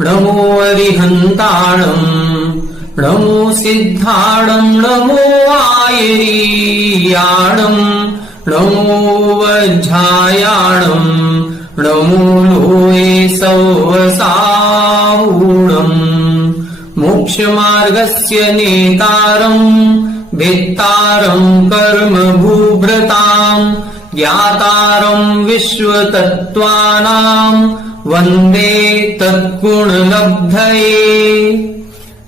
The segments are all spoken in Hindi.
नमो अरिहन्ताणं नमो सिद्धाणं नमो आयरीयाणं नमो वज्झायाणं नमो लोये सौवसावूणं मोक्षमार्गस्य नेतारं भेत्तारं कर्मभूभृतां ज्ञातारं विश्वतत्त्वानां वंदे तत्गुणलब्धये।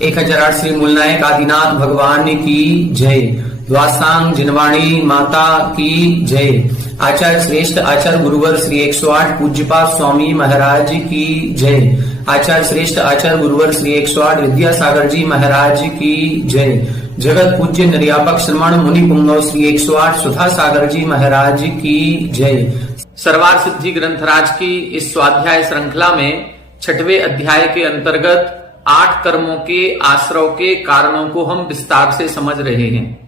1008 श्री मूलनायक आदिनाथ भगवान की जय। द्वासांग जिनवाणी माता की जय। आचार्य श्रेष्ठ आचार्य गुरुवर श्री 108 पूज्यपाद स्वामी महाराज की जय। आचार्य श्रेष्ठ आचार्य गुरुवर श्री 108 विद्यासागर जी महाराज की जय। जगत पूज्य निर्यापक श्रमण मुनि पुंगव श्री 108 सुधा सागर जी महाराज की जय। सर्वार सिद्धि ग्रंथराज की इस स्वाध्याय श्रृंखला में 6वें अध्याय के अंतर्गत 8 कर्मों के आश्रव के कारणों को हम विस्तार से समझ रहे हैं।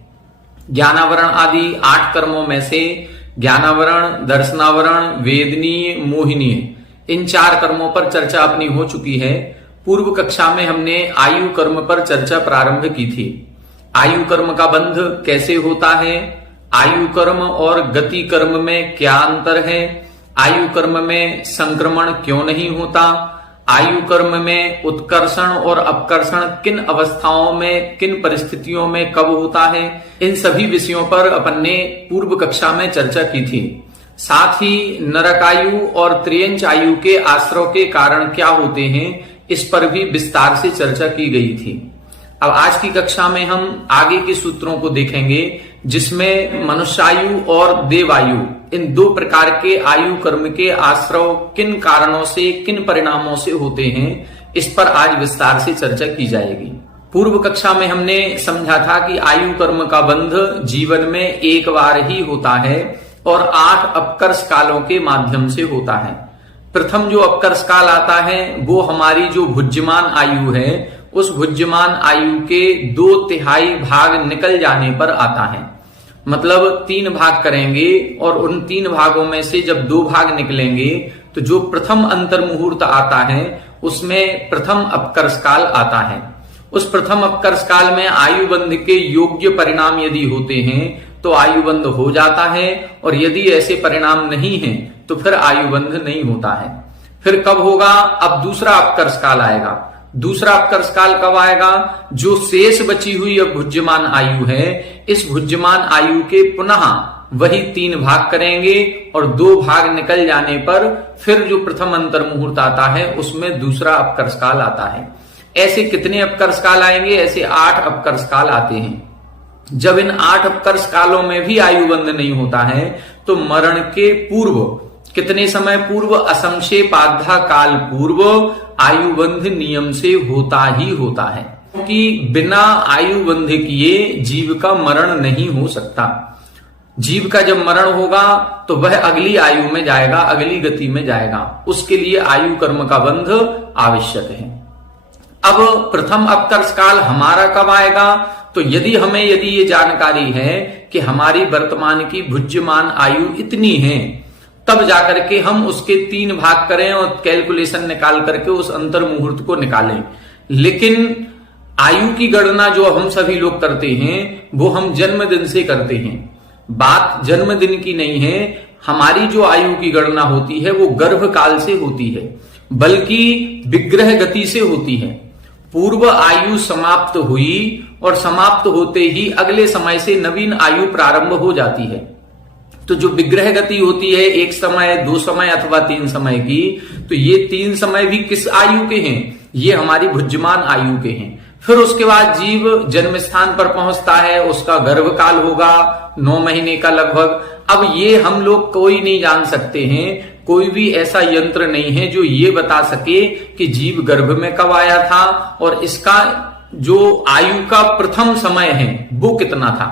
ज्ञानावरण आदि 8 कर्मों में से ज्ञानावरण, दर्शनावरण, वेदनीय, मोहिनीय, इन 4 कर्मों पर चर्चा अपनी हो चुकी है। पूर्व कक्षा में हमने आयु कर्म पर चर्चा प्रारंभ की थी। आयु कर्म का बंध कैसे होता है, आयु कर्म और गति कर्म में क्या अंतर है, आयु कर्म में संक्रमण क्यों नहीं होता, आयु कर्म में उत्कर्षण और अपकर्षण किन अवस्थाओं में, किन परिस्थितियों में कब होता है, इन सभी विषयों पर अपन ने पूर्व कक्षा में चर्चा की थी। साथ ही नरकायु और त्रियंच आयु के आश्रव के कारण क्या होते हैं, इस पर भी विस्तार से चर्चा की गई थी। अब आज की कक्षा में हम आगे के सूत्रों को देखेंगे, जिसमें मनुष्यायु और देवायु, इन 2 प्रकार के आयु कर्म के आश्रव किन कारणों से, किन परिणामों से होते हैं, इस पर आज विस्तार से चर्चा की जाएगी। पूर्व कक्षा में हमने समझा था कि आयु कर्म का बंध जीवन में एक बार ही होता है और 8 अपकर्ष कालों के माध्यम से होता है। प्रथम जो अपकर्ष काल आता है वो हमारी जो भुज्यमान आयु है, उस भुज्यमान आयु के 2/3 भाग निकल जाने पर आता है। मतलब 3 भाग करेंगे और उन 3 भागों में से जब 2 भाग निकलेंगे तो जो प्रथम अंतर मुहूर्त आता है उसमें प्रथम अपकर्ष काल आता है। उस प्रथम अपकर्ष काल में आयु बंध के योग्य परिणाम यदि होते हैं तो आयु बंध हो जाता है, और यदि ऐसे परिणाम नहीं है तो फिर आयु बंध नहीं होता है। फिर कब होगा? अब दूसरा अपकर्ष काल आएगा। दूसरा अपकर्ष काल कब आएगा? जो शेष बची हुई अब भुज्यमान आयु है, इस भुज्यमान आयु के पुनः वही 3 भाग करेंगे और 2 भाग निकल जाने पर फिर जो प्रथम अंतर मुहूर्त आता है उसमें दूसरा अपकर्ष काल आता है। ऐसे कितने अपकर्ष काल आएंगे? ऐसे 8 अपकर्ष काल आते हैं। जब इन 8 अपकर्ष कालों में भी आयु बंध नहीं होता है तो मरण के पूर्व, कितने समय पूर्व? असंक्षेपाद्धा काल पूर्व आयु बंध नियम से होता ही होता है, क्योंकि बिना आयु बंध किए जीव का मरण नहीं हो सकता। जीव का जब मरण होगा तो वह अगली आयु में जाएगा, अगली गति में जाएगा। उसके लिए आयु कर्म का बंध आवश्यक है। अब प्रथम अपकर्ष काल हमारा कब आएगा? तो यदि ये जानकारी है कि हमारी वर्तमान की भुज्यमान आयु इतनी है, तब जाकर के हम उसके 3 भाग करें और कैलकुलेशन निकाल करके उस अंतर मुहूर्त को निकालें। लेकिन आयु की गणना जो हम सभी लोग करते हैं वो हम जन्मदिन से करते हैं। बात जन्मदिन की नहीं है, हमारी जो आयु की गणना होती है वो गर्भ काल से होती है, बल्कि विग्रह गति से होती है। पूर्व आयु समाप्त हुई और समाप्त होते ही अगले समय से नवीन आयु प्रारंभ हो जाती है। तो जो विग्रह गति होती है 1 समय, 2 समय अथवा 3 समय की, तो ये 3 समय भी किस आयु के हैं? ये हमारी भुज्यमान आयु के हैं। फिर उसके बाद जीव जन्म स्थान पर पहुंचता है, उसका गर्भकाल होगा 9 महीने का लगभग। अब ये हम लोग कोई नहीं जान सकते हैं, कोई भी ऐसा यंत्र नहीं है जो ये बता सके कि जीव गर्भ में कब आया था और इसका जो आयु का प्रथम समय है वो कितना था।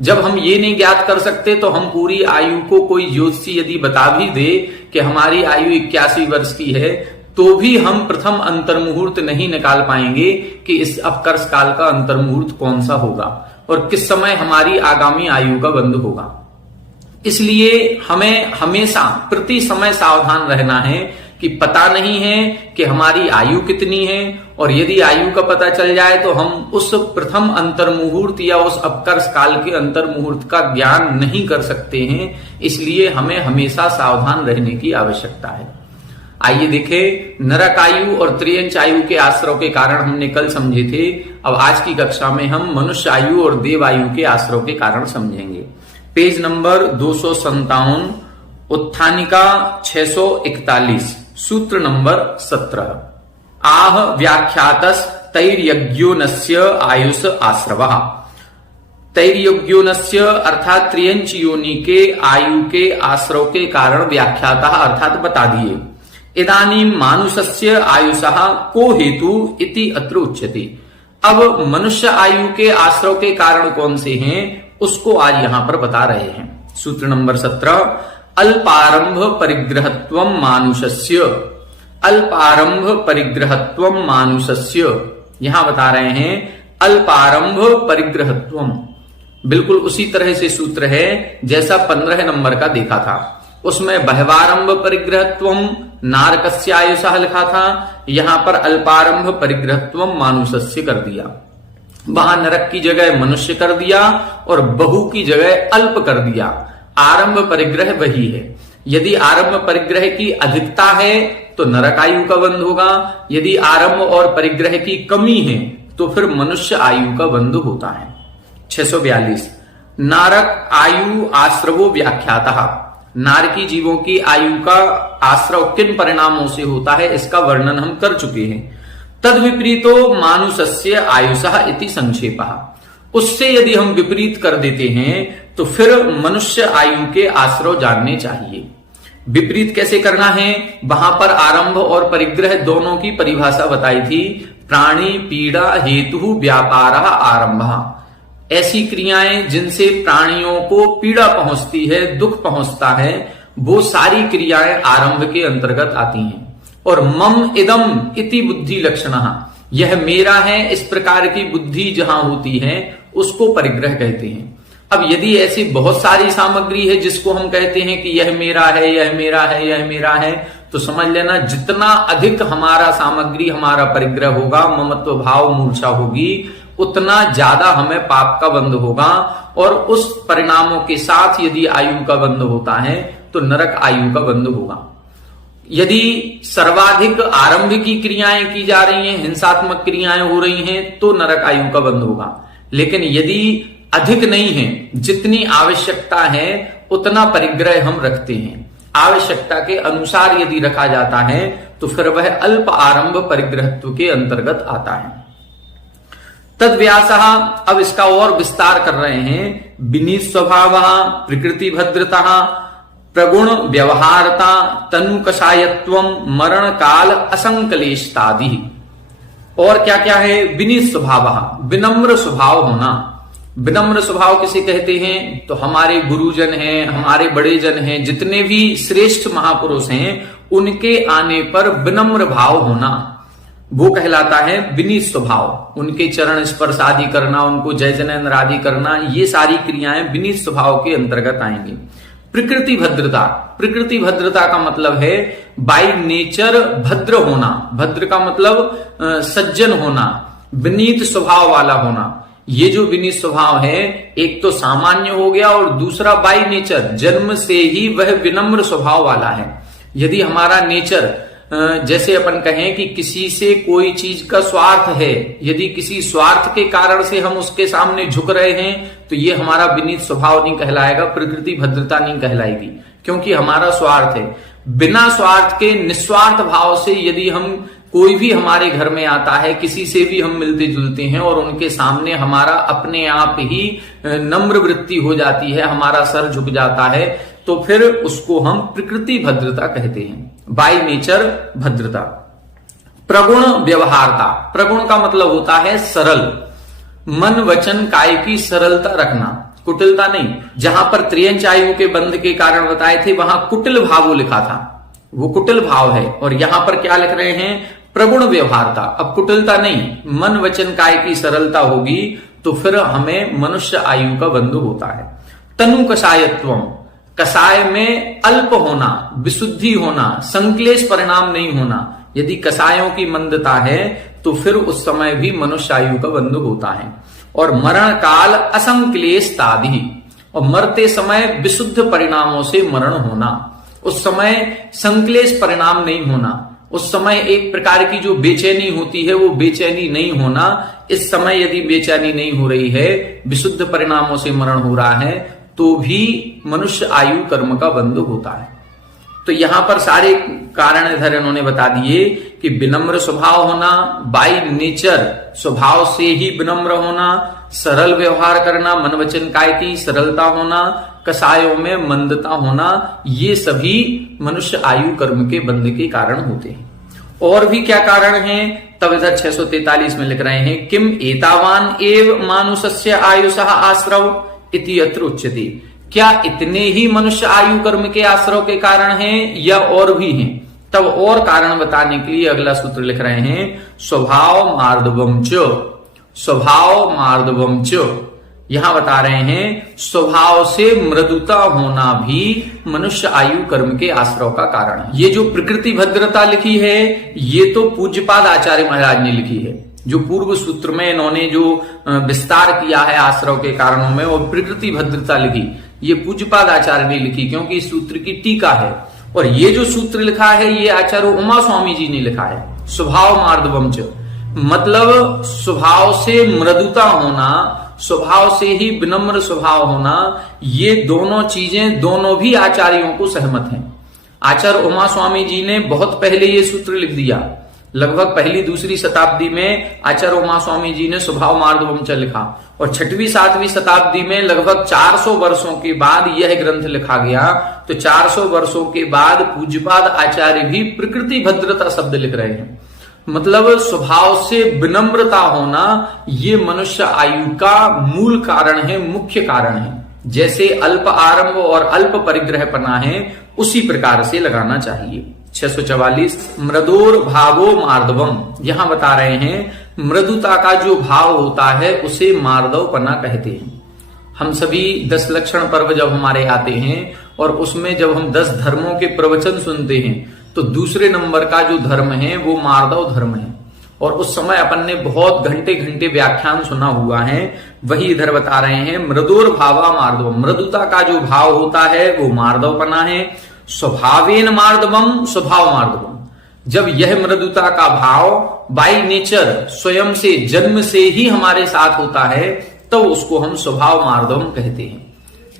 जब हम ये नहीं ज्ञात कर सकते तो हम पूरी आयु को, कोई ज्योतिषी यदि बता भी दे कि हमारी आयु 81 वर्ष की है, तो भी हम प्रथम अंतर्मुहूर्त नहीं निकाल पाएंगे कि इस अपकर्ष काल का अंतर्मुहूर्त कौन सा होगा और किस समय हमारी आगामी आयु का बंध होगा। इसलिए हमें हमेशा प्रति समय सावधान रहना है कि पता नहीं है कि हमारी आयु कितनी है, और यदि आयु का पता चल जाए तो हम उस प्रथम अंतर्मुहूर्त या उस अपकर्ष काल के अंतर्मुहूर्त का ज्ञान नहीं कर सकते हैं। इसलिए हमें हमेशा सावधान रहने की आवश्यकता है। आइए देखें, नरक आयु और त्रियंच आयु के आश्रव के कारण हमने कल समझे थे। अब आज की कक्षा में हम मनुष्य आयु और देव आयु के आश्रव के कारण समझेंगे। पेज नंबर 257, उत्थानिका 641, सूत्र नंबर 17। आह व्याख्यातस तैर्यज्ञोनस्य आयुष आश्रवः। तैर्यज्ञोनस्य अर्थात त्रियंच योनि के आयु के आश्रव के कारण व्याख्याता अर्थात बता दिए। इदानीं मानुषस्य आयुषः को हेतु इति अत्र उच्यते। अब मनुष्य आयु के आश्रव के कारण कौन से हैं उसको आज यहां पर बता रहे हैं। सूत्र नंबर 17, अल्पारंभ परिग्रहत्वम मानुषस्य। अल्पारंभ परिग्रहत्वम मानुषस्य, यहां बता रहे हैं अल्पारंभ परिग्रहत्वम। बिल्कुल उसी तरह से सूत्र है जैसा 15 नंबर का देखा था। उसमें बहवारंभ परिग्रहत्वम नारकस्यायुषः लिखा था, यहां पर अल्पारंभ परिग्रहत्वम मानुषस्य कर दिया। वहां नरक की जगह मनुष्य कर दिया और बहु की जगह अल्प कर दिया। आरंभ परिग्रह वही है। यदि आरंभ परिग्रह की अधिकता है तो नरक आयु का बंध होगा, यदि आरंभ और परिग्रह की कमी है तो फिर मनुष्य आयु का बंध होता है। 642, नारक आयु आश्रवो व्याख्यातः। नारकी जीवों की आयु का आश्रव किन परिणामों से होता है इसका वर्णन हम कर चुके हैं। तद विपरीतो मानुषस्य आयुषः इति संक्षेपः। उससे यदि हम विपरीत कर देते हैं तो फिर मनुष्य आयु के आश्रव जानने चाहिए। विपरीत कैसे करना है, वहां पर आरंभ और परिग्रह दोनों की परिभाषा बताई थी। प्राणी पीड़ा हेतु व्यापारः आरंभः। ऐसी क्रियाएं जिनसे प्राणियों को पीड़ा पहुंचती है, दुख पहुंचता है, वो सारी क्रियाएं आरंभ के अंतर्गत आती हैं। और मम इदम इति बुद्धि लक्षणः, यह मेरा है, इस प्रकार की बुद्धि जहां होती है उसको परिग्रह कहते हैं। अब यदि ऐसी बहुत सारी सामग्री है जिसको हम कहते हैं कि यह मेरा है, यह मेरा है, यह मेरा है, तो समझ लेना जितना अधिक हमारा सामग्री, हमारा परिग्रह होगा, ममत्व भाव मूर्छा होगी, उतना ज्यादा हमें पाप का बंध होगा। और उस परिणामों के साथ यदि आयु का बंध होता है तो नरक आयु का बंध होगा। यदि सर्वाधिक आरंभ की क्रियाएं की जा रही हैं, हिंसात्मक क्रियाएं हो रही हैं, तो नरक आयु का बंध होगा। लेकिन यदि अधिक नहीं है, जितनी आवश्यकता है उतना परिग्रह हम रखते हैं, आवश्यकता के अनुसार यदि रखा जाता है तो फिर वह अल्प आरंभ परिग्रहत्व के अंतर्गत आता है। तद व्यासः, अब इसका और विस्तार कर रहे हैं। विनीत स्वभावः, प्रकृति भद्रता, प्रगुण व्यवहारता, तनु कषायत्वम, मरण काल असंकलेशतादि। और क्या क्या है, विनीत स्वभावः, विनम्र स्वभाव होना। विनम्र स्वभाव किसे कहते हैं, तो हमारे गुरुजन हैं, हमारे बड़े जन हैं, जितने भी श्रेष्ठ महापुरुष हैं उनके आने पर विनम्र भाव होना, वो कहलाता है विनीत स्वभाव। उनके चरण स्पर्श आदि करना, उनको जय जनेन्द्र आदि करना, ये सारी क्रियाएं विनीत स्वभाव के अंतर्गत आएंगी। प्रकृति भद्रता, प्रकृति भद्रता का मतलब है बाय नेचर भद्र होना। भद्र का मतलब सज्जन होना, विनीत स्वभाव वाला होना। ये जो विनीत स्वभाव है एक तो सामान्य हो गया और दूसरा बाय नेचर, जन्म से ही वह विनम्र स्वभाव वाला है। यदि हमारा नेचर, जैसे अपन कहें कि किसी से कोई चीज का स्वार्थ है, यदि किसी स्वार्थ के कारण से हम उसके सामने झुक रहे हैं तो ये हमारा विनीत स्वभाव नहीं कहलाएगा, प्रकृति भद्रता नहीं कहलाएगी, क्योंकि हमारा स्वार्थ है। बिना स्वार्थ के निस्वार्थ भाव से यदि हम कोई भी हमारे घर में आता है, किसी से भी हम मिलते जुलते हैं और उनके सामने हमारा अपने आप ही नम्र वृत्ति हो जाती है, हमारा सर झुक जाता है, तो फिर उसको हम प्रकृति भद्रता कहते हैं, बाय नेचर भद्रता। प्रगुण व्यवहारता, प्रगुण का मतलब होता है सरल, मन वचन काय की सरलता रखना, कुटिलता नहीं। जहां पर त्रियंच आयु के बंध के कारण बताए थे वहां कुटिल भाव लिखा था, वो कुटिल भाव है, और यहां पर क्या लिख रहे हैं, प्रगुण व्यवहारता। अब कुटिलता नहीं, मन वचन काय की सरलता होगी तो फिर हमें मनुष्य आयु का बंधु होता है। तनु कषायत्वम, कषाय में अल्प होना, विशुद्धि होना, संक्लेश परिणाम नहीं होना। यदि कषायों की मंदता है तो फिर उस समय भी मनुष्य आयु का बंधु होता है। और मरण काल असंक्लेश तादि, और मरते समय विशुद्ध परिणामों से मरण होना, उस समय संक्लेश परिणाम नहीं होना, उस समय एक प्रकार की जो बेचैनी होती है वो बेचैनी नहीं होना। इस समय यदि बेचैनी नहीं हो रही है, विशुद्ध परिणामों से मरण हो रहा है, तो भी मनुष्य आयु कर्म का बंधु होता है। तो यहां पर सारे कारण इधर इन्होंने बता दिए कि विनम्र स्वभाव होना, बाय नेचर स्वभाव से ही विनम्र होना, सरल व्यवहार करना, मन वचन काय की सरलता होना, कषायों में मंदता होना, ये सभी मनुष्य आयु कर्म के बंध के कारण होते हैं। और भी क्या कारण हैं, तब इधर 643 में लिख रहे हैं, किम एतावान एव मानुषस्य आयुषः आश्रव इति अत्र उच्यते। क्या इतने ही मनुष्य आयु कर्म के आश्रव के कारण हैं या और भी हैं? तब और कारण बताने के लिए अगला सूत्र लिख रहे हैं, स्वभाव मार्दवम च, स्वभाव मार्दवम च। यहां बता रहे हैं स्वभाव से मृदुता होना भी मनुष्य आयु कर्म के आश्रव का कारण है। ये जो प्रकृति भद्रता लिखी है ये तो पूज्यपाद आचार्य महाराज ने लिखी है। जो पूर्व सूत्र में इन्होंने जो विस्तार किया है आश्रव के कारणों में और प्रकृति भद्रता लिखी, ये पूज्यपाद आचार्य ने लिखी, क्योंकि इस सूत्र की टीका है। और ये जो सूत्र लिखा है ये आचार्य उमा स्वामी जी ने लिखा है, स्वभाव मार्दवम च, मतलब स्वभाव से मृदुता होना, स्वभाव से ही विनम्र स्वभाव होना, ये दोनों चीजें दोनों भी आचार्यों को सहमत हैं। आचार्य उमा स्वामी जी ने बहुत पहले ये सूत्र लिख दिया, लगभग पहली दूसरी शताब्दी में आचार्य उमा स्वामी जी ने स्वभाव मार्दवम च लिखा, और 6वीं 7वीं शताब्दी में लगभग 400 वर्षों के बाद यह ग्रंथ लिखा गया। तो 400 वर्षों के बाद पूज्यपाद आचार्य भी प्रकृति भद्रता शब्द लिख रहे हैं, मतलब स्वभाव से विनम्रता होना ये मनुष्य आयु का मूल कारण है, मुख्य कारण है। जैसे अल्प आरंभ और अल्प परिग्रहपना है उसी प्रकार से लगाना चाहिए। 644 मृदोर भावो मार्दवम, यहां बता रहे हैं मृदुता का जो भाव होता है उसे मार्दवपना कहते हैं। हम सभी 10 लक्षण पर्व जब हमारे आते हैं और उसमें जब हम 10 धर्मों के प्रवचन सुनते हैं तो दूसरे नंबर का जो धर्म है वो मार्दव धर्म है, और उस समय अपन ने बहुत घंटे घंटे व्याख्यान सुना हुआ है। वही इधर बता रहे हैं मृदोर भावा मार्दव, मृदुता का जो भाव होता है वो मार्दवपना है। स्वभावेन मार्दवम, स्वभाव मार्दवम, जब यह मृदुता का भाव बाय नेचर स्वयं से जन्म से ही हमारे साथ होता है तो उसको हम स्वभाव मार्दवम कहते हैं।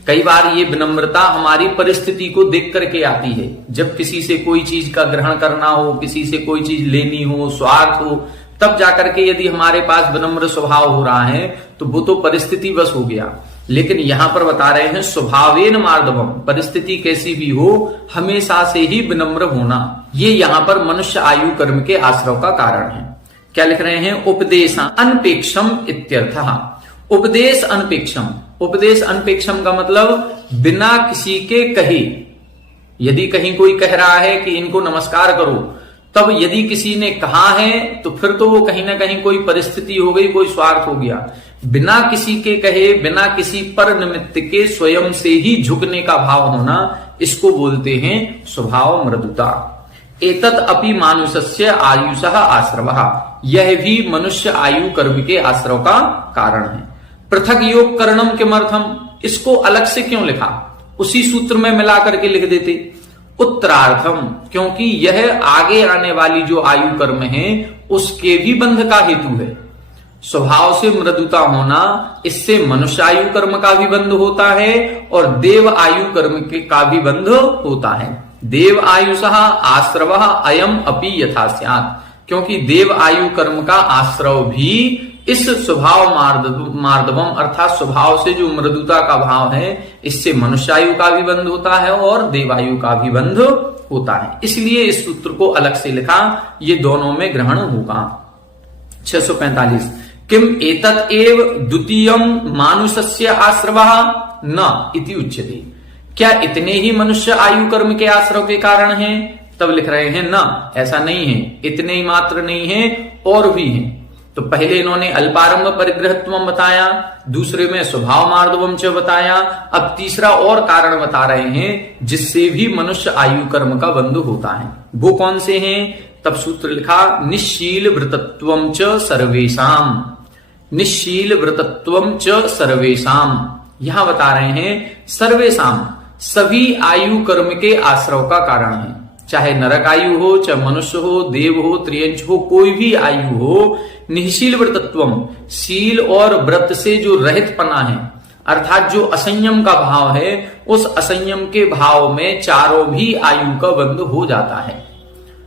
कई बार ये विनम्रता हमारी परिस्थिति को देख करके आती है, जब किसी से कोई चीज का ग्रहण करना हो, किसी से कोई चीज लेनी हो, स्वार्थ हो, तब जाकर के यदि हमारे पास विनम्र स्वभाव हो रहा है तो वो तो परिस्थिति बस हो गया। लेकिन यहां पर बता रहे हैं स्वभावेन मार्दवम, परिस्थिति कैसी भी हो हमेशा से ही विनम्र होना, ये यहां पर मनुष्य आयु कर्म के आश्रव का कारण है। क्या लिख रहे हैं, उपदेश अनपेक्षम इत्यर्थः, उपदेश अनपेक्षम, उपदेश अनपेक्षम का मतलब बिना किसी के कहे। यदि कहीं कोई कह रहा है कि इनको नमस्कार करो, तब यदि किसी ने कहा है तो फिर तो वो कहीं ना कहीं कोई परिस्थिति हो गई, कोई स्वार्थ हो गया। बिना किसी के कहे, बिना किसी पर निमित्त के स्वयं से ही झुकने का भाव होना, इसको बोलते हैं स्वभाव मृदुता। एतत् अपि मानुषस्य आयुषः आश्रवः, यह भी मनुष्य आयु कर्म के आश्रव का कारण है। पृथक योग करणम किमर्थम, इसको अलग से क्यों लिखा, उसी सूत्र में मिला करके लिख देते। उत्तरार्थम, क्योंकि यह आगे आने वाली जो आयु कर्म है उसके भी बंध का हेतु है। स्वभाव से मृदुता होना, इससे मनुष्य आयु कर्म का भी बंध होता है और देव आयु कर्म के का भी बंध होता है। देव आयुषः आश्रवः अयम अपि यथा स्यात्, क्योंकि देव आयु कर्म का आश्रव भी इस स्वभाव मार्दवम अर्थात स्वभाव से जो मृदुता का भाव है, इससे मनुष्यायु का भी बंध होता है और देवायु का भी बंध होता है। इसलिए इस सूत्र को अलग से लिखा, ये दोनों में ग्रहण होगा। 645 किम एतत् एव द्वितीयम मानुषस्य आश्रवः न इति उच्यते। क्या इतने ही मनुष्य आयु कर्म के आश्रव के कारण हैं? तब लिख रहे हैं न, ऐसा नहीं है, इतने ही मात्र नहीं है, और भी हैं। तो पहले इन्होंने अल्पारंभ परिग्रहत्वम बताया, दूसरे में स्वभाव मार्दवम च बताया, अब तीसरा और कारण बता रहे हैं जिससे भी मनुष्य आयु कर्म का बंध होता है। वो कौन से हैं? तब सूत्र लिखा निश्शील व्रतत्वम च सर्वेशाम, निश्शील व्रतत्वम च सर्वेशाम। यहां बता रहे हैं सर्वेशाम, सभी आयु कर्म के आश्रव का कारण है। चाहे नरक आयु हो, चाहे मनुष्य हो, देव हो, त्रियंच हो, कोई भी आयु हो, निःशील व्रतत्वम, शील और व्रत से जो रहित पना है, अर्थात जो असंयम का भाव है, उस असंयम के भाव में चारों भी आयु का बंध हो जाता है।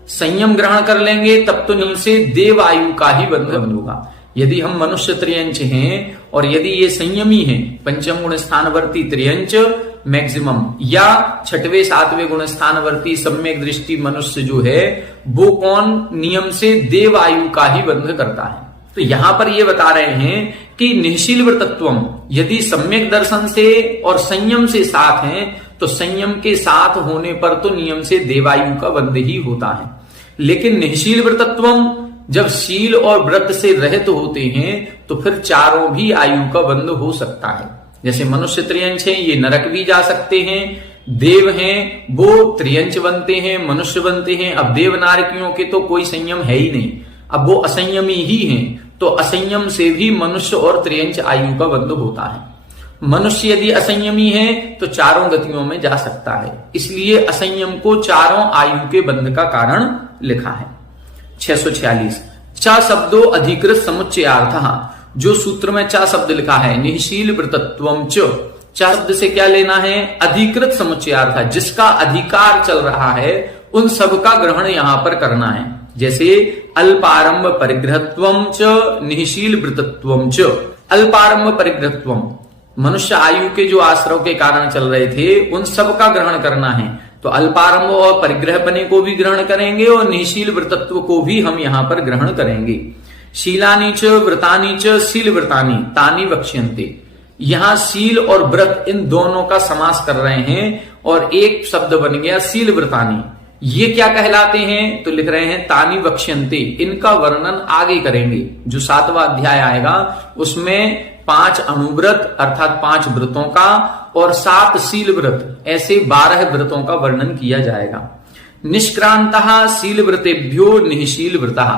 संयम ग्रहण कर लेंगे तब तो इनसे देव आयु का ही बंध होगा। यदि हम मनुष्य त्रियंच हैं और यदि ये संयमी हैं, पंचम गुण स्थानवर्ती त्रियंच मैक्सिमम, या छठवें सातवें गुण स्थानवर्ती सम्यक दृष्टि मनुष्य जो है, वो कौन नियम से देव आयु का ही बंध करता है। तो यहां पर ये बता रहे हैं कि निःशील व्रतत्वम, यदि सम्यक दर्शन से और संयम से साथ हैं, तो संयम के साथ होने पर तो नियम से देवायु का बंध ही होता है। लेकिन निःशील व्रतत्वम, जब शील और व्रत से रहित होते हैं तो फिर चारों भी आयु का बंध हो सकता है। जैसे मनुष्य त्रियंच हैं, ये नरक भी जा सकते हैं, देव हैं वो त्रियंच बनते हैं, मनुष्य बनते हैं। अब देव नारकियों के तो कोई संयम है ही नहीं, अब वो असंयमी ही हैं, तो असंयम से भी मनुष्य और त्रियंच आयु का बंध होता है। मनुष्य यदि असंयमी है तो चारों गतियों में जा सकता है, इसलिए असंयम को चारों आयु के बंध का कारण लिखा है। 646 च शब्दों अधिकृत समुच्चयार्थः, जो सूत्र में च शब्द लिखा है निःशील व्रतत्वम च, शब्द से क्या लेना है? अधिकृत समुच्चयार्थ, जिसका अधिकार चल रहा है उन सब का ग्रहण यहां पर करना है। जैसे अल्पारंभ परिग्रहत्वम च निःशील व्रतत्वम च। अल्पारंभ परिग्रहत्वम, मनुष्य आयु के जो आश्रव के कारण चल रहे थे उन सब का ग्रहण करना है, तो अल्पारंभ और परिग्रहपने को भी ग्रहण करेंगे और निःशील व्रतत्व को भी हम यहां पर ग्रहण करेंगे। शीलानी च व्रतानी च शील व्रतानी तानी वक्ष्यन्ते, यहां शील और व्रत इन दोनों का समास कर रहे हैं और एक शब्द बन गया शील व्रतानी। ये क्या कहलाते हैं? तो लिख रहे हैं तानी वक्ष्यन्ते, इनका वर्णन आगे करेंगे। जो 7वां अध्याय आएगा उसमें 5 अणुव्रत अर्थात 5 व्रतों का और 7 शील व्रत, ऐसे 12 व्रतों का वर्णन किया जाएगा। निष्क्रांतः शील व्रतेभ्यो निःशील व्रतः,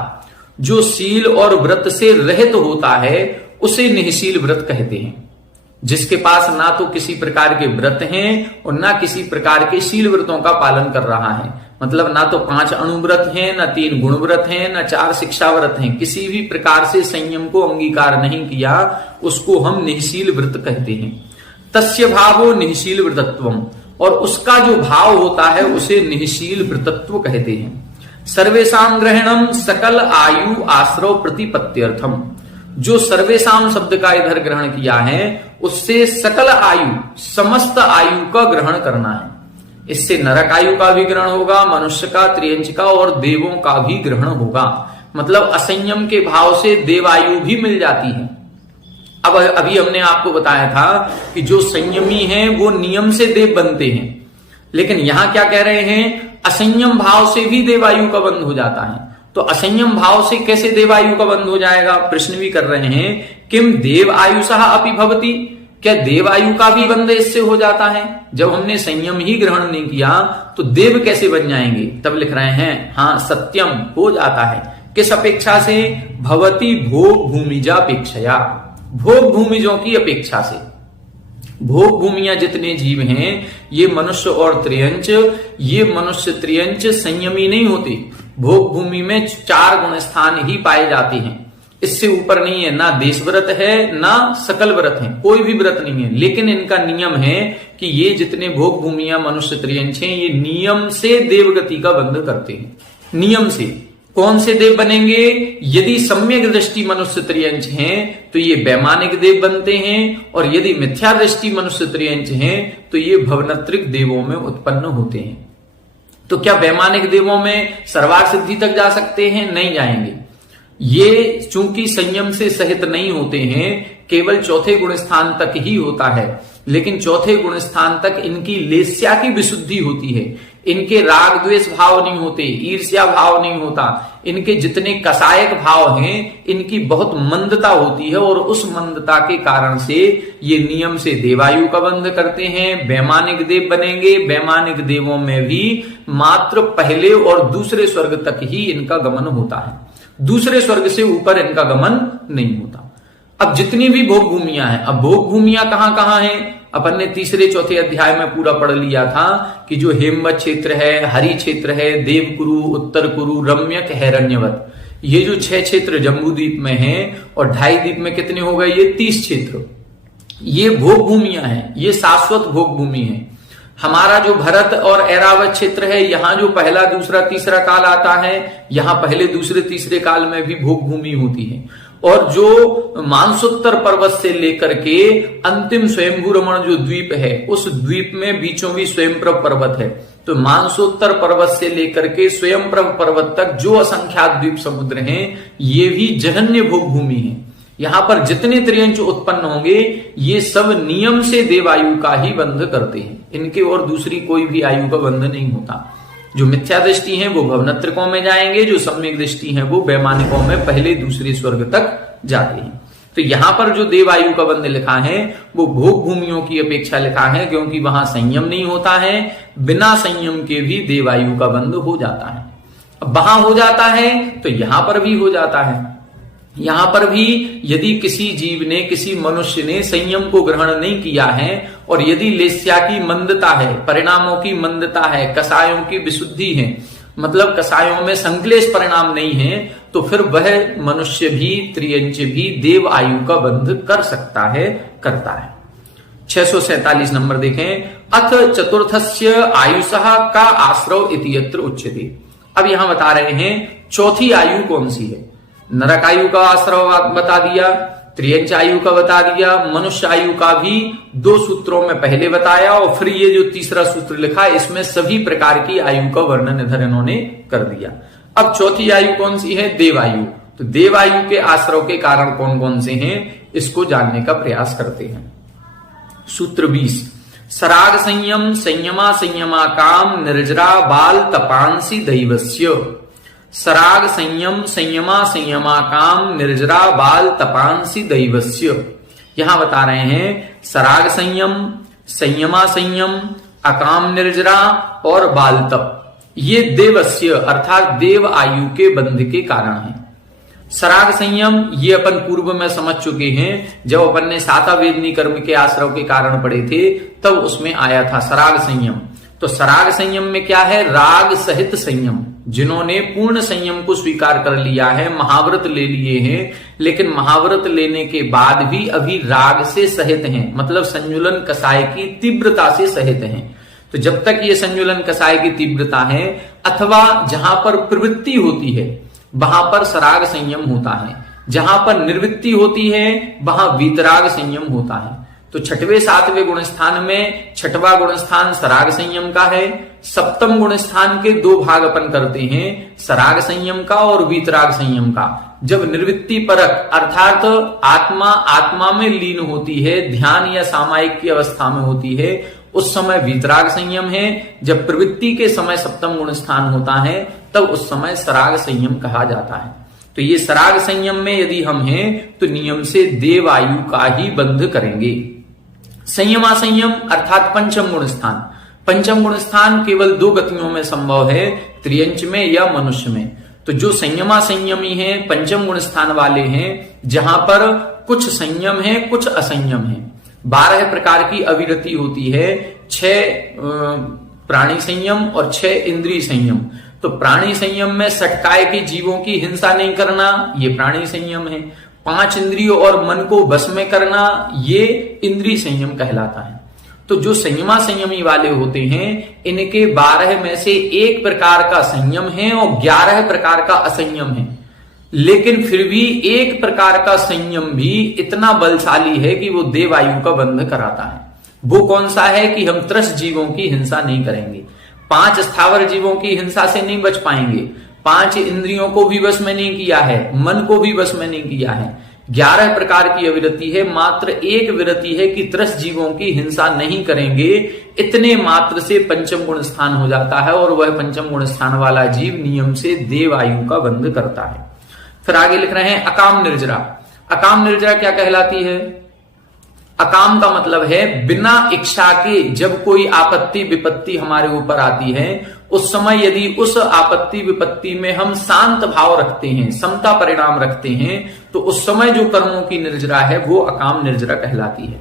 जो शील और व्रत से रहित होता है उसे निःशील व्रत कहते हैं। जिसके पास ना तो किसी प्रकार के व्रत हैं और ना किसी प्रकार के शील व्रतों का पालन कर रहा है, मतलब ना तो 5 अणुव्रत हैं, ना 3 गुण व्रत हैं, ना 4 शिक्षा व्रत हैं, किसी भी प्रकार से संयम को अंगीकार नहीं किया, उसको हम निःशील व्रत कहते हैं। तस्य भावो निःशील व्रतत्वम, और उसका जो भाव होता है उसे निःशील व्रतत्व कहते हैं। सर्वेशाम ग्रहणम सकल आयु आश्रव प्रतिपत्त्यर्थम, जो सर्वेशाम शब्द का इधर ग्रहण किया है उससे सकल आयु, समस्त आयु का ग्रहण करना है। इससे नरक आयु का भी ग्रहण होगा, मनुष्य का, त्रियंच का और देवों का भी ग्रहण होगा। मतलब असंयम के भाव से देवायु भी मिल जाती है। अब अभी हमने आपको बताया था कि जो संयमी हैं वो नियम से देव बनते हैं, लेकिन यहां क्या कह रहे हैं? असंयम भाव से भी देवायु का बंध हो जाता है। तो असंयम भाव से कैसे देवायु का बंध हो जाएगा? प्रश्न भी कर रहे हैं, किम देव आयुषः अपि भवति, क्या देवायु का भी बंध इससे हो जाता है? जब हमने संयम ही ग्रहण नहीं किया तो देव कैसे बन जाएंगे? तब लिख रहे हैं हाँ सत्यम, हो जाता है। किस अपेक्षा से? भवति भोग भूमिजापेक्षया, भोग भूमिजों की अपेक्षा से। भोग भूमियां जितने जीव हैं ये मनुष्य और त्रियंच, ये मनुष्य त्रियंच संयमी नहीं होते। भोग भूमि में 4 गुण स्थान ही पाए जाते हैं, इससे ऊपर नहीं है। ना देश व्रत है ना सकल व्रत है, कोई भी व्रत नहीं है। लेकिन इनका नियम है कि ये जितने भोग भूमियां मनुष्य त्रियंच हैं ये नियम से देवगति का बंध करते हैं, नियम से। कौन से देव बनेंगे? यदि सम्यक दृष्टि मनुष्य त्रियंच हैं तो ये वैमानिक देव बनते हैं, और यदि मिथ्या दृष्टि मनुष्य त्रियंच हैं तो ये भवनत्रिक देवों में उत्पन्न होते हैं। तो क्या वैमानिक देवों में सर्वार्थ सिद्धि तक जा सकते हैं? नहीं जाएंगे। ये चूंकि संयम से सहित नहीं होते हैं, केवल चौथे गुण स्थान तक ही होता है, लेकिन चौथे गुण स्थान तक इनकी लेस्या की विशुद्धि होती है। इनके राग द्वेष भाव नहीं होते, ईर्ष्या भाव नहीं होता, इनके जितने कसायक भाव हैं इनकी बहुत मंदता होती है, और उस मंदता के कारण से ये नियम से देवायु का बंध करते हैं। वैमानिक देव बनेंगे। वैमानिक देवों में भी मात्र पहले और दूसरे स्वर्ग तक ही इनका गमन होता है, दूसरे स्वर्ग से ऊपर इनका गमन नहीं होता। अब जितनी भी भोग भूमियां हैं, अब भोग भूमियां कहां कहां हैं? अपन ने तीसरे चौथे अध्याय में पूरा पढ़ लिया था कि जो हेमवत क्षेत्र है, हरि क्षेत्र है, देवकुरु, उत्तर कुरु, रम्यक, हैरण्यवत, ये जो 6 क्षेत्र जम्बूद्वीप में हैं, और 2.5 द्वीप में कितने हो गए? ये 30 क्षेत्र। ये भोग भूमियां हैं, ये शाश्वत भोग भूमि है। हमारा जो भरत और ऐरावत क्षेत्र है, यहां जो पहला दूसरा तीसरा काल आता है, यहां पहले दूसरे तीसरे काल में भी भोग भूमि होती है। और जो मानसोत्तर पर्वत से लेकर के अंतिम स्वयंभू रमण जो द्वीप है, उस द्वीप में बीचों भी स्वयंप्रभ पर्वत है। तो मानसोत्तर पर्वत से लेकर के स्वयंप्रभ पर्वत तक जो असंख्यात द्वीप समुद्र हैं, ये भी जघन्य भोग भूमि है। यहां पर जितने त्रियंच उत्पन्न होंगे, ये सब नियम से देवायु का ही बंध करते हैं, इनके और दूसरी कोई भी आयु का बंध नहीं होता। जो मिथ्या दृष्टि है वो भवनत्रिकों में जाएंगे, जो सम्यक दृष्टि है वो वैमानिकों में पहले दूसरे स्वर्ग तक जाते हैं। तो यहां पर जो देवायु का बंध लिखा है वो भोग भूमियों की अपेक्षा लिखा है, क्योंकि वहां संयम नहीं होता है। बिना संयम के भी देवायु का बंध हो जाता है। अब वहां हो जाता है तो यहां पर भी हो जाता है। यहां पर भी यदि किसी जीव ने, किसी मनुष्य ने संयम को ग्रहण नहीं किया है, और यदि लेस्या की मंदता है, परिणामों की मंदता है, कसायों की विशुद्धि है, मतलब कसायों में संक्लेश परिणाम नहीं है, तो फिर वह मनुष्य भी, त्रियंच भी देव आयु का बंध कर सकता है, करता है। 647 नंबर देखें। अथ चतुर्थस्य आयुषः का आश्रव इति यत्र उच्यते। अब यहां बता रहे हैं चौथी आयु कौन सी है। नरक आयु का आश्रव बता दिया, त्रियंच आयु का बता दिया, मनुष्य आयु का भी 2 सूत्रों में पहले बताया, और फिर ये जो तीसरा सूत्र लिखा है इसमें सभी प्रकार की आयु का वर्णन इधर इन्होंने कर दिया। अब चौथी आयु कौन सी है? देवायु। तो देवायु के आश्रव के कारण कौन कौन से हैं, इसको जानने का प्रयास करते हैं। सूत्र 20। सराग संयम संयमा संयमा काम निर्जरा बाल तपांसी दैवस्य। सराग संयम संयमा संयमा काम निर्जरा बाल तपांसी दैवस्य। यहां बता रहे हैं सराग संयम, संयमा संयम, अकाम निर्जरा और बाल तप, ये देवस्य अर्थात देव आयु के बंध के कारण है। सराग संयम ये अपन पूर्व में समझ चुके हैं, जब अपन ने सातावेदनी कर्म के आश्रव के कारण पढ़े थे तब उसमें आया था सराग संयम। तो सराग संयम में क्या है? राग सहित संयम। जिन्होंने पूर्ण संयम को स्वीकार कर लिया है, महाव्रत ले लिए हैं, लेकिन महाव्रत लेने के बाद भी अभी राग से सहित हैं, मतलब संजुलन कसाय की तीव्रता से सहित हैं। तो जब तक ये संजुलन कसाय की तीव्रता है, अथवा जहां पर प्रवृत्ति होती है वहां पर सराग संयम होता है, जहां पर निर्वृत्ति होती है वहां वीतराग संयम होता है। तो 6वें 7वें गुण स्थान में 6वां गुण स्थान सराग संयम का है। 7वें गुण स्थान के 2 भाग अपन करते हैं, सराग संयम का और वीतराग संयम का। जब निर्वृत्ति परक अर्थात आत्मा आत्मा में लीन होती है, ध्यान या सामायिक की अवस्था में होती है, उस समय वीतराग संयम है। जब प्रवृत्ति के समय 7वें गुण स्थान होता है तब उस समय सराग संयम कहा जाता है। तो ये सराग संयम में यदि हम हैं तो नियम से देव आयु का ही बंध करेंगे। संयमा संयम अर्थात 5वें गुण स्थान। 5वें गुण स्थान केवल 2 गतियों में संभव है, त्रियंच में या मनुष्य में। तो जो संयमा संयमी है 5वें गुण स्थान वाले हैं, जहां पर कुछ संयम है कुछ असंयम है। 12 प्रकार की अविरति होती है, 6 प्राणी संयम और 6 इंद्रिय संयम। तो प्राणी संयम में सटकाए के जीवों की हिंसा नहीं करना, ये प्राणी संयम है। 5 इंद्रियों और मन को बस में करना, ये इंद्रिय संयम कहलाता है। तो जो संयमा संयमी वाले होते हैं इनके 12 में से 1 प्रकार का संयम है और 11 प्रकार का असंयम है। लेकिन फिर भी 1 प्रकार का संयम भी इतना बलशाली है कि वो देव आयु का बंध कराता है। वो कौन सा है कि हम त्रस्त जीवों की हिंसा नहीं करेंगे, 5 स्थावर जीवों की हिंसा से नहीं बच पाएंगे, 5 इंद्रियों को भी वश में नहीं किया है, मन को भी वश में नहीं किया है। 11 प्रकार की अविरति है, मात्र 1 विरति है कि त्रस्त जीवों की हिंसा नहीं करेंगे। इतने मात्र से पंचम गुण स्थान हो जाता है और वह पंचम गुण स्थान वाला जीव नियम से देव आयु का बंध करता है। फिर आगे लिख रहे हैं अकाम निर्जरा। अकाम निर्जरा क्या कहलाती है? अकाम का मतलब है बिना इच्छा के जब कोई आपत्ति विपत्ति हमारे ऊपर आती है, उस समय यदि उस आपत्ति विपत्ति में हम शांत भाव रखते हैं, समता परिणाम रखते हैं, तो उस समय जो कर्मों की निर्जरा है वो अकाम निर्जरा कहलाती है।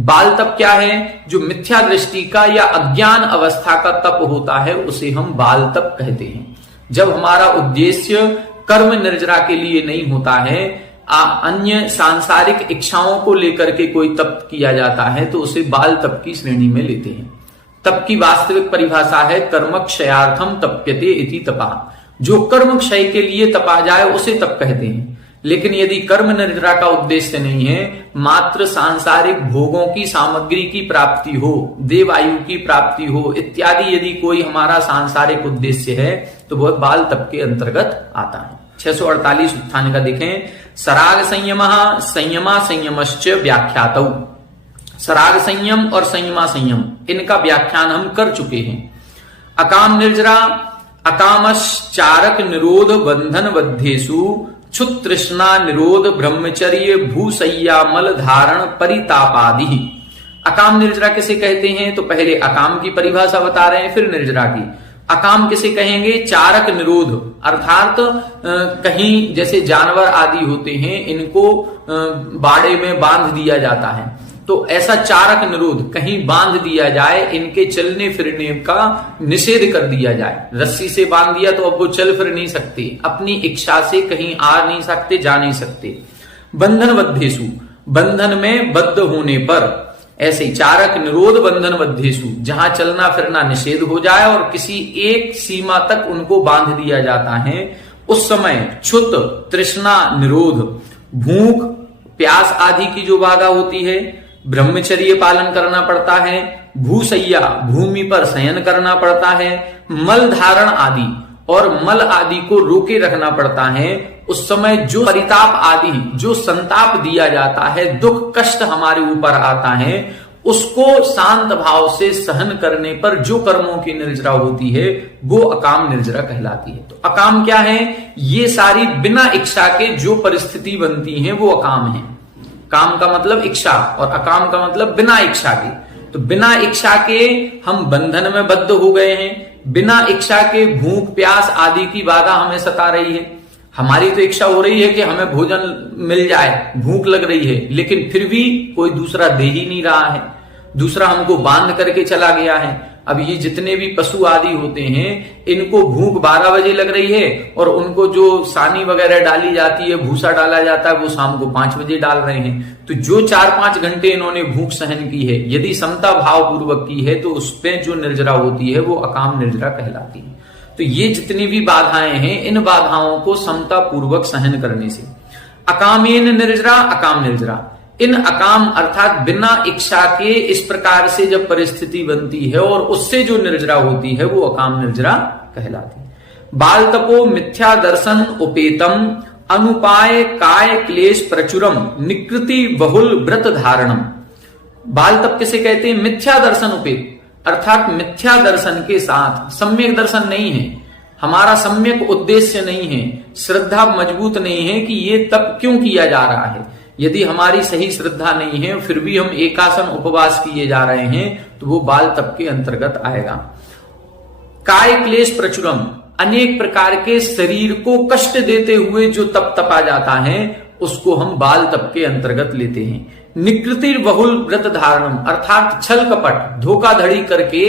बाल तप क्या है? जो मिथ्या दृष्टि का या अज्ञान अवस्था का तप होता है उसे हम बाल तप कहते हैं। जब हमारा उद्देश्य कर्म निर्जरा के लिए नहीं होता है, अन्य सांसारिक इच्छाओं को लेकर के कोई तप किया जाता है, तो उसे बाल तप की श्रेणी में लेते हैं। तप की वास्तविक परिभाषा है कर्म क्षयार्थम तप्यते इति तपा। जो कर्म क्षय के लिए तपा जाए उसे तप कहते हैं। लेकिन यदि कर्म निर्जरा का उद्देश्य नहीं है, मात्र सांसारिक भोगों की सामग्री की प्राप्ति हो, देव आयु की प्राप्ति हो इत्यादि यदि कोई हमारा सांसारिक उद्देश्य है, तो वह बाल तप के अंतर्गत आता है। 648 उत्थान का देखें। सराग संयम संयमा संयमश्च व्याख्यातौ। सराग संयम और संयमा संयम इनका व्याख्यान हम कर चुके हैं। अकाम निर्जरा अकामश्चारक निरोध बंधन बद्धेषु क्षुत तृष्णा निरोध ब्रह्मचर्य भूसैया मल धारण परितापादि। अकाम निर्जरा किसे कहते हैं? तो पहले अकाम की परिभाषा बता रहे हैं, फिर निर्जरा की। अकाम किसे कहेंगे? चारक निरोध, अर्थात कहीं जैसे जानवर आदि होते हैं इनको बाड़े में बांध दिया जाता है, तो ऐसा चारक निरोध कहीं बांध दिया जाए, इनके चलने फिरने का निषेध कर दिया जाए। रस्सी से बांध दिया तो अब वो चल फिर नहीं सकते, अपनी इच्छा से कहीं आ नहीं सकते, जा नहीं सकते। बंधन बद्धेषु, बंधन में बद्ध होने पर, ऐसे चारक निरोध बंधन बद्धेषु, जहां चलना फिरना निषेध हो जाए और किसी एक सीमा तक उनको बांध दिया जाता है, उस समय क्षुत तृष्णा निरोध, भूख प्यास आदि की जो बाधा होती है, ब्रह्मचर्य पालन करना पड़ता है, भूसैया भूमि पर शयन करना पड़ता है, मल धारण आदि और मल आदि को रोके रखना पड़ता है, उस समय जो परिताप आदि जो संताप दिया जाता है, दुख कष्ट हमारे ऊपर आता है, उसको शांत भाव से सहन करने पर जो कर्मों की निर्जरा होती है वो अकाम निर्जरा कहलाती है। तो अकाम क्या है? ये सारी बिना इच्छा के जो परिस्थिति बनती है वो अकाम है। काम का मतलब इच्छा और अकाम का मतलब बिना इच्छा के। तो बिना इच्छा के हम बंधन में बद्ध हो गए हैं, बिना इच्छा के भूख प्यास आदि की बाधा हमें सता रही है। हमारी तो इच्छा हो रही है कि हमें भोजन मिल जाए, भूख लग रही है, लेकिन फिर भी कोई दूसरा दे ही नहीं रहा है, दूसरा हमको बांध करके चला गया है। अब ये जितने भी पशु आदि होते हैं, इनको भूख 12 बजे लग रही है और उनको जो सानी वगैरह डाली जाती है, भूसा डाला जाता है, वो शाम को 5 बजे डाल रहे हैं। तो जो 4-5 घंटे इन्होंने भूख सहन की है, यदि समता भाव पूर्वक की है, तो उसमें जो निर्जरा होती है वो अकाम निर्जरा कहलाती है। तो ये जितनी भी बाधाएं हैं, इन बाधाओं को समता पूर्वक सहन करने से अकामेन निर्जरा अकाम निर्जरा। इन अकाम अर्थात बिना इच्छा के इस प्रकार से जब परिस्थिति बनती है और उससे जो निर्जरा होती है वो अकाम निर्जरा कहलाती है। बाल तपो मिथ्या दर्शन उपेतम अनुपाय काय क्लेश प्रचुरम निकृति बहुल व्रत धारणम। बाल तप किसे कहते हैं? मिथ्या दर्शन उपेत, अर्थात मिथ्या दर्शन के साथ, सम्यक दर्शन नहीं है, हमारा सम्यक उद्देश्य नहीं है, श्रद्धा मजबूत नहीं है कि ये तप क्यों किया जा रहा है। यदि हमारी सही श्रद्धा नहीं है फिर भी हम एकासन उपवास किए जा रहे हैं, तो वो बाल तप के अंतर्गत आएगा। काय क्लेश प्रचुरम, अनेक प्रकार के शरीर को कष्ट देते हुए जो तप तपा जाता है उसको हम बाल तप के अंतर्गत लेते हैं। निकृति बहुल व्रत धारणम, अर्थात छल कपट धोखाधड़ी करके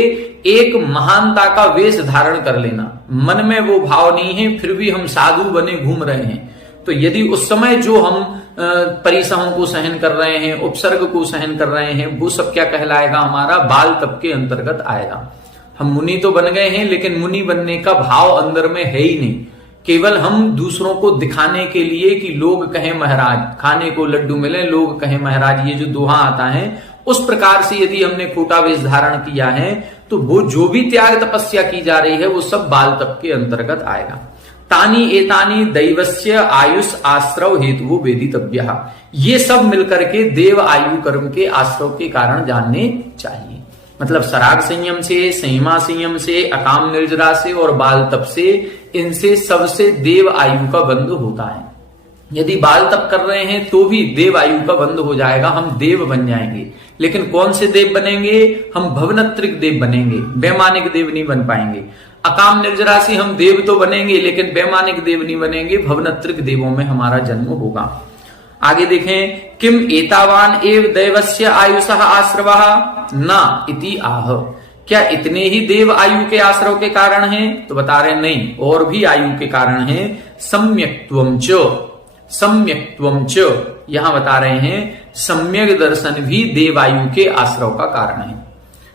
एक महानता का वेश धारण कर लेना। मन में वो भाव नहीं है फिर भी हम साधु बने घूम रहे हैं। तो यदि उस समय जो हम परिसहों को सहन कर रहे हैं, उपसर्ग को सहन कर रहे हैं, वो सब क्या कहलाएगा? हमारा बाल तप के अंतर्गत आएगा। हम मुनि तो बन गए हैं, लेकिन मुनि बनने का भाव अंदर में है ही नहीं। केवल हम दूसरों को दिखाने के लिए कि लोग कहें महाराज, खाने को लड्डू मिले लोग कहें महाराज, ये जो दोहा आता है, उस प्रकार से यदि हमने खोटा वेश धारण किया है तो वो जो भी त्याग तपस्या की जा रही है वो सब बाल तप के अंतर्गत आएगा। तानी एतानी दैवस्य आयुष आश्रव हेतु वेदितव्य, ये सब मिलकर के देव आयु कर्म के आश्रव के कारण जानने चाहिए। मतलब सराग संयम से, संयमा संयम से, अकाम निर्जरा से और बाल तप से, इनसे सबसे देव आयु का बंध होता है। यदि बाल तप कर रहे हैं तो भी देव आयु का बंध हो जाएगा, हम देव बन जाएंगे। लेकिन कौन से देव बनेंगे? हम भवनत्रिक देव बनेंगे, वैमानिक देव नहीं बन पाएंगे। अकाम निर्जरा से हम देव तो बनेंगे लेकिन वैमानिक देव नहीं बनेंगे, भवनत्रिक देवों में हमारा जन्म होगा। आगे देखें, किम एतावान एव दैवस्य आयुषः आश्रवः न इति आह, क्या इतने ही देव आयु के आश्रव के कारण हैं? तो बता रहे नहीं, और भी आयु के कारण हैं। सम्यक्त्वं च, यहां बता रहे हैं सम्यक दर्शन भी देव आयु के आश्रव का कारण है।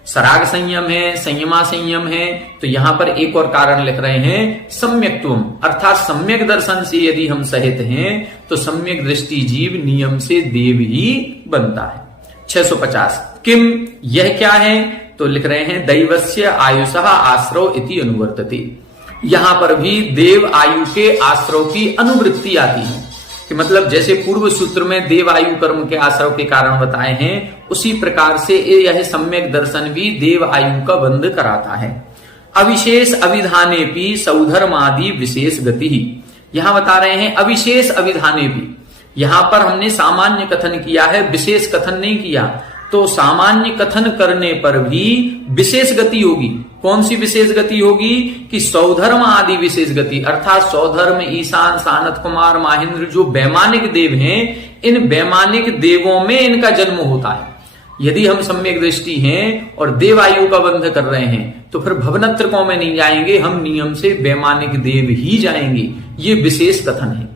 सराग संयम है, संयमा संयम है, तो यहां पर एक और कारण लिख रहे हैं सम्यक्त्वम, अर्थात सम्यक दर्शन से यदि हम सहित हैं तो सम्यक दृष्टि जीव नियम से देव ही बनता है। 650, किम, यह क्या है? तो लिख रहे हैं दैवस्य आयुषः आश्रव इति अनुवर्तते। यहां पर भी देव आयु के आश्रव की अनुवृत्ति आती है कि मतलब जैसे पूर्व सूत्र में देव आयु कर्म के आश्रव के कारण बताए हैं, उसी प्रकार से यह सम्यक दर्शन भी देव आयु का बंध कराता है। अविशेष अविधाने भी सौधर्मादि विशेष गति, यहां बता रहे हैं अविशेष अविधाने भी। यहां पर हमने सामान्य कथन किया है, विशेष कथन नहीं किया। तो सामान्य कथन करने पर भी विशेष गति होगी। कौन सी विशेष गति होगी? कि सौधर्म आदि विशेष गति, अर्थात सौधर्म, ईशान, सानत कुमार, माहिंद्र जो वैमानिक देव हैं, इन वैमानिक देवों में इनका जन्म होता है। यदि हम सम्यक दृष्टि हैं और देव आयु का बंध कर रहे हैं तो फिर भवनत्रकों में नहीं जाएंगे, हम नियम से वैमानिक देव ही जाएंगे। ये विशेष कथन है।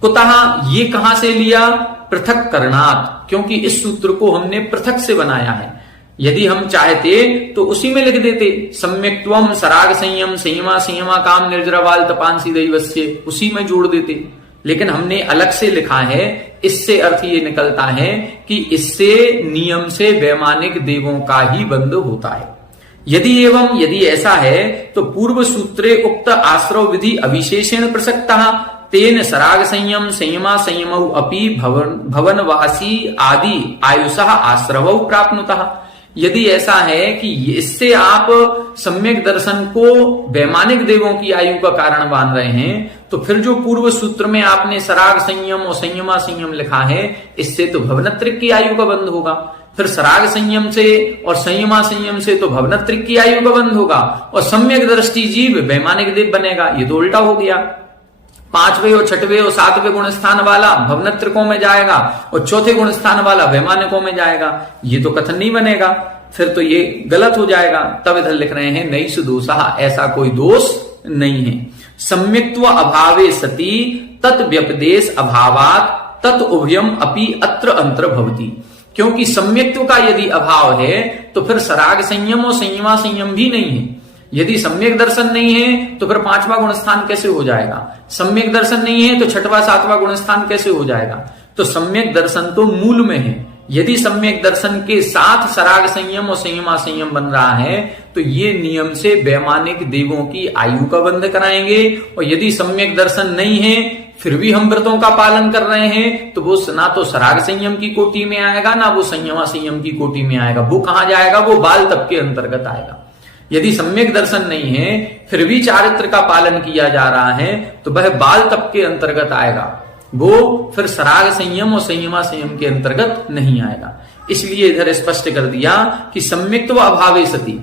कुतः, ये कहां से लिया? पृथक करणात्, क्योंकि इस सूत्र को हमने पृथक से बनाया है। यदि हम चाहते तो उसी में लिख देते सम्यक्त्वम सराग संयम संयमा संयमा काम निर्जरा बाल तपांसी दैवस्य, उसी में जोड़ देते। लेकिन हमने अलग से लिखा है। इससे अर्थ ये निकलता है कि इससे नियम से वैमानिक देवों का ही बंध होता है। यदि ऐसा है तो पूर्व सूत्रे उक्त आश्रव विधि अविशेषेण प्रसक्तः तेन सराग संयम संयमा संयमौ अपि भवनवासी आदि आयुषः आश्रवौ प्राप्नुतः। यदि ऐसा है कि इससे आप सम्यक दर्शन को वैमानिक देवों की आयु का कारण मान रहे हैं, तो फिर जो पूर्व सूत्र में आपने सराग संयम और संयमा संयम लिखा है, इससे तो भवनत्रिक की आयु का बंध होगा। फिर सराग संयम से और संयमा संयम से तो भवनत्रिक की आयु का बंध होगा, और सम्यक दृष्टि जीव वैमानिक देव बनेगा। ये तो उल्टा हो गया। 5वें और 6वें और 7वें गुण स्थान वाला भवनत्रिकों में जाएगा और 4थे गुण स्थान वाला वैमानिकों में जाएगा। ये तो कथन नहीं बनेगा, फिर तो ये गलत हो जाएगा। तब इधर लिख रहे हैं नैष दोषः, ऐसा कोई दोष नहीं है। सम्यक्त्व अभावे सति तत् व्यपदेश अभावात तत् उभयम अपि अत्र अंतर भवति। क्योंकि सम्यक्त्व का यदि अभाव है तो फिर सराग संयम और संयमा संयम भी नहीं है। यदि सम्यक दर्शन नहीं है तो फिर 5वां गुण स्थान कैसे हो जाएगा? सम्यक दर्शन नहीं है तो 6वां 7वां गुण स्थान कैसे हो जाएगा? तो सम्यक दर्शन तो मूल में है। यदि सम्यक दर्शन के साथ सराग संयम और संयमा संयम बन रहा है तो ये नियम से वैमानिक देवों की आयु का बंध कराएंगे। और यदि सम्यक दर्शन नहीं है फिर भी हम व्रतों का पालन कर रहे हैं तो वो ना तो सराग संयम की कोटि में आएगा ना वो संयमा संयम की कोटि में आएगा। वो कहां जाएगा? वो बाल तप के अंतर्गत आएगा। यदि सम्यक दर्शन नहीं है फिर भी चारित्र का पालन किया जा रहा है तो वह बाल तप के अंतर्गत आएगा। वो फिर सराग संयम और संयमा संयम के अंतर्गत नहीं आएगा। इसलिए इधर स्पष्ट कर दिया कि सम्यक्त्व अभावे सति,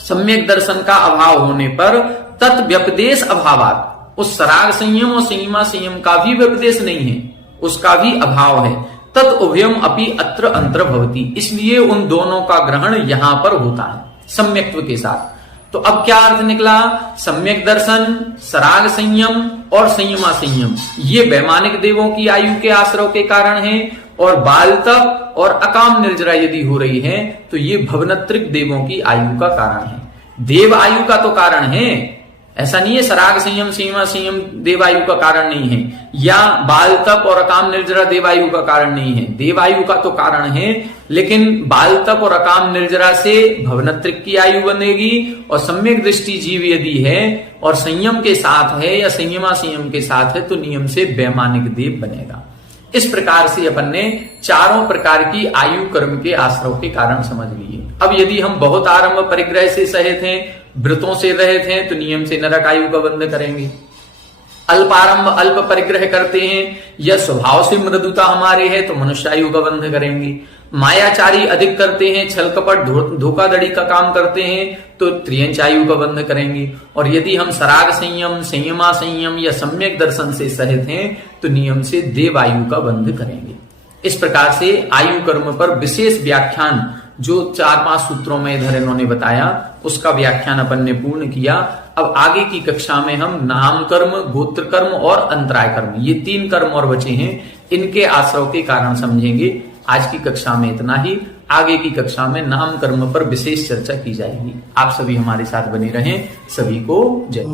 सम्यक दर्शन का अभाव होने पर तत् व्यपदेश अभावात, उस सराग संयम और संयमा संयम का भी व्यपदेश नहीं है, उसका भी अभाव है। तत् उभयम अपि अत्र अंतर भवति, इसलिए उन दोनों का ग्रहण यहां पर होता है सम्यक्त्व के साथ। तो अब क्या अर्थ निकला? सम्यक दर्शन, सराग संयम और संयमा संयम ये वैमानिक देवों की आयु के आश्रव के कारण है, और बाल तप और अकाम निर्जरा यदि हो रही है तो ये भवनत्रिक देवों की आयु का कारण है। देव आयु का तो कारण है, ऐसा नहीं है सराग संयम संयमा संयम देवायु का कारण नहीं है, या बाल तप और अकाम निर्जरा देवायु का कारण नहीं है। देवायु का तो कारण है, लेकिन बाल तप और अकाम निर्जरा से भवनत्रिक की आयु बनेगी, और सम्यक दृष्टि जीव यदि है और संयम के साथ है या संयमा संयम के साथ है तो नियम से वैमानिक देव बनेगा। इस प्रकार से अपन ने चारों प्रकार की आयु कर्म के आश्रव के कारण समझ लिए। अब यदि हम बहुत आरंभ परिग्रह से सहित हैं, व्रतों से रहित हैं, तो नियम से नरक आयु का बंध करेंगे। अल्पारंभ अल्प परिग्रह करते हैं या स्वभाव से मृदुता हमारे है तो मनुष्य आयु का बंध करेंगे। मायाचारी अधिक करते हैं, छल कपट धोखाधड़ी का काम करते हैं तो त्रियंच आयु का बंध करेंगे। और यदि हम सराग संयम, संयमा संयम या सम्यक दर्शन से सहित हैं तो नियम से देव आयु का बंध करेंगे। इस प्रकार से आयु कर्म पर विशेष व्याख्यान जो 4-5 सूत्रों में इधर इन्होंने बताया उसका व्याख्यान अपन ने पूर्ण किया। अब आगे की कक्षा में हम नाम कर्म, गोत्र कर्म और अंतराय कर्म, ये 3 कर्म और बचे हैं, इनके आश्रव के कारण समझेंगे। आज की कक्षा में इतना ही। आगे की कक्षा में नाम कर्म पर विशेष चर्चा की जाएगी। आप सभी हमारे साथ बने रहें। सभी को जय।